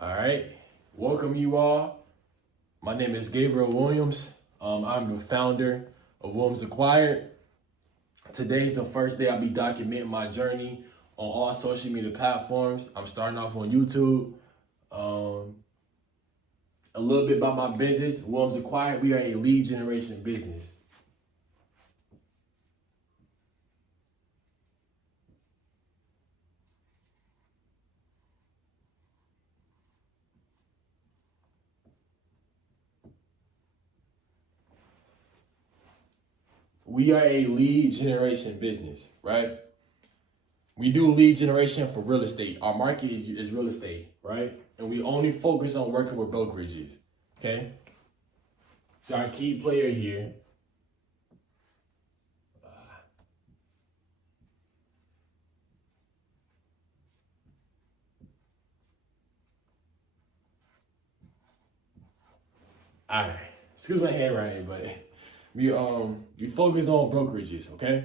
All right, welcome you all. My name is Gabriel Williams. I'm the founder of Williams Acquired. Today's the first day I'll be documenting my journey on all social media platforms. I'm starting off on YouTube. A little bit about my business, Williams Acquired. We are a lead generation business. We are a lead generation business, right? We do lead generation for real estate. Our market is real estate, right? And we only focus on working with brokerages, okay? So our key player here, all right, excuse my handwriting, but we focus on brokerages, okay?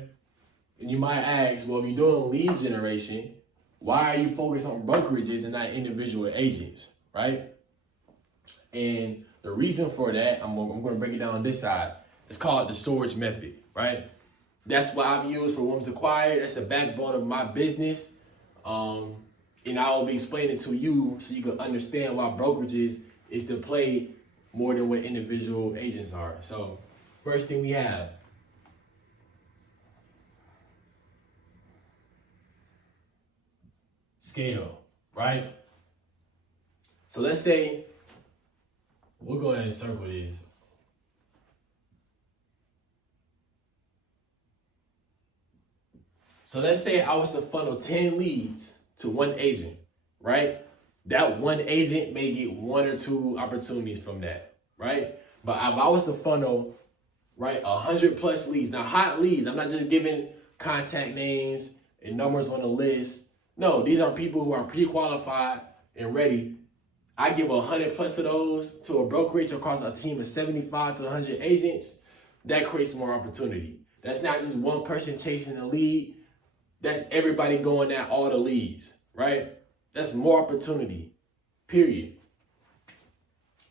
And you might ask, well, if you're doing lead generation, why are you focused on brokerages and not individual agents, right? And the reason for that, I'm going to break it down on this side. It's called the SORG Method, right? That's what I've used for Williams Acquired. That's the backbone of my business. And I will be explaining it to you so you can understand why brokerages is to play more than what individual agents are. So first thing we have, scale, right? So let's say, we'll go ahead and circle this. So let's say I was to funnel 10 leads to one agent, right? That one agent may get one or two opportunities from that, right? But if I was to funnel, right, 100 plus leads, now hot leads, I'm not just giving contact names and numbers on the list. No, these are people who are pre-qualified and ready. I give 100 plus of those to a brokerage across a team of 75 to 100 agents. That creates more opportunity. That's not just one person chasing a lead. That's everybody going at all the leads, right? That's more opportunity, period.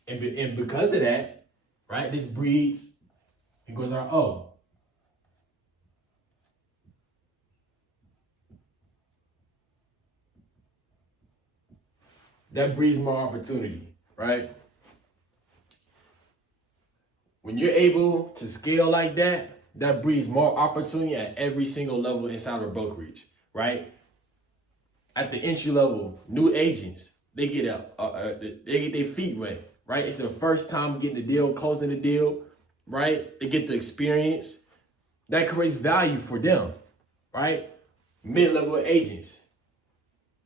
And because of that, right, this breeds, it goes on, oh, that breeds more opportunity, right? When you're able to scale like that, that breeds more opportunity at every single level inside of a brokerage, right? At the entry level, new agents, they get their feet wet, right? It's their first time getting the deal, closing the deal, right? They get the experience. That creates value for them, right? Mid-level agents,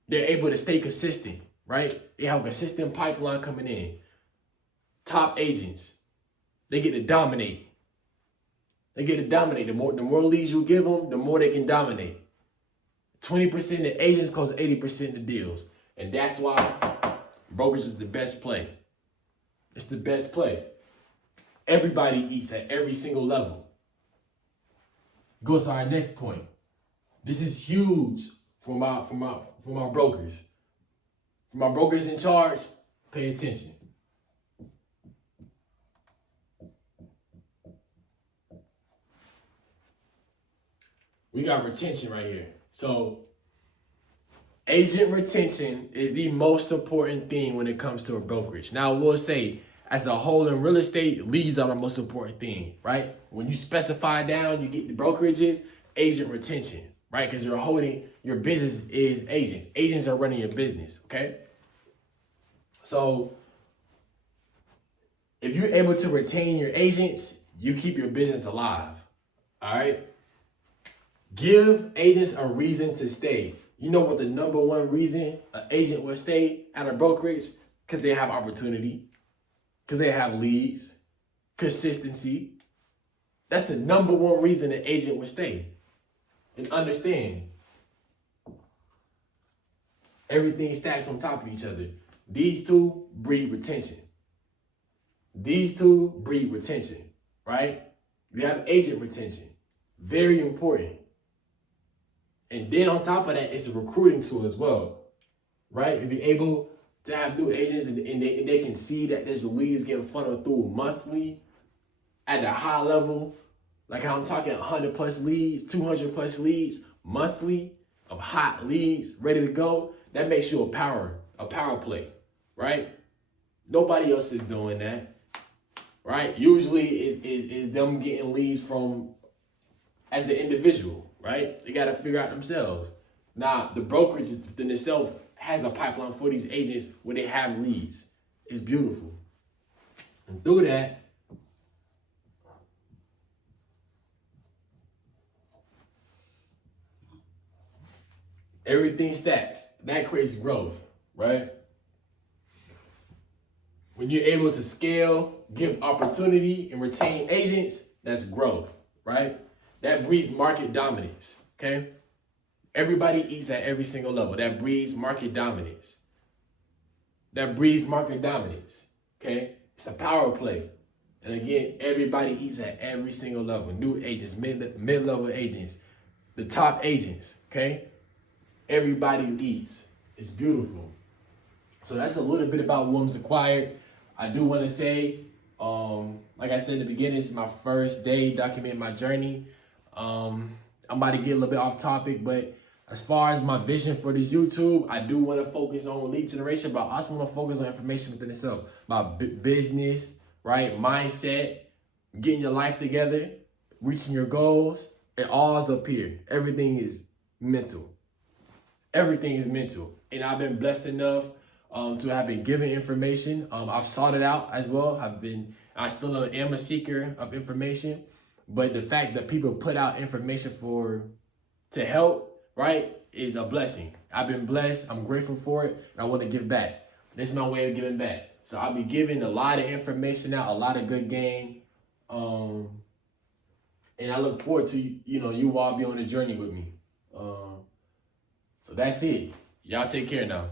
they're able to stay consistent, right? They have a consistent pipeline coming in. Top agents, they get to dominate. They get to dominate. The more leads you give them, the more they can dominate. 20% of the agents close 80% of the deals. And that's why brokerage is the best play. It's the best play. Everybody eats at every single level. Goes to our next point. This is huge for my brokers. For my brokers in charge, pay attention. We got retention right here. So agent retention is the most important thing when it comes to a brokerage. Now, we'll say, as a whole in real estate, leads are the most important thing, right? When you specify down, you get the brokerages, agent retention, right? Because you're holding, your business is agents. Agents are running your business, okay? So if you're able to retain your agents, you keep your business alive, all right? Give agents a reason to stay. You know what the number one reason an agent will stay at a brokerage? Because they have opportunity, because they have leads, consistency. That's the number one reason an agent would stay. And understand, everything stacks on top of each other. These two breed retention. These two breed retention, right? You have agent retention. Very important. And then on top of that, it's a recruiting tool as well, right? If you're able to have new agents and they can see that there's leads getting funneled through monthly at a high level. Like I'm talking 100 plus leads, 200 plus leads monthly of hot leads ready to go. That makes you a power play, right? Nobody else is doing that, right? Usually is them getting leads from as an individual, right? They got to figure out themselves. Now, the brokerage in itself has a pipeline for these agents where they have leads. It's beautiful. And through that, everything stacks. That creates growth, right? When you're able to scale, give opportunity, and retain agents, that's growth, right? That breeds market dominance, okay? Everybody eats at every single level. That breeds market dominance. That breeds market dominance, okay? It's a power play. And again, everybody eats at every single level. New agents, mid-level agents, the top agents, okay? Everybody eats. It's beautiful. So that's a little bit about Williams Acquired. I do want to say, like I said in the beginning, this is my first day documenting my journey. I'm about to get a little bit off topic, but as far as my vision for this YouTube, I do want to focus on lead generation, but I also want to focus on information within itself, about business, right? Mindset, getting your life together, reaching your goals. It all is up here. Everything is mental. Everything is mental. And I've been blessed enough to have been given information. I've sought it out as well. I still am a seeker of information, but the fact that people put out information to help, right, is a blessing. I've been blessed. I'm grateful for it. And I want to give back. This is my way of giving back. So I'll be giving a lot of information out, a lot of good game. And I look forward to, you all be on the journey with me. So that's it. Y'all take care now.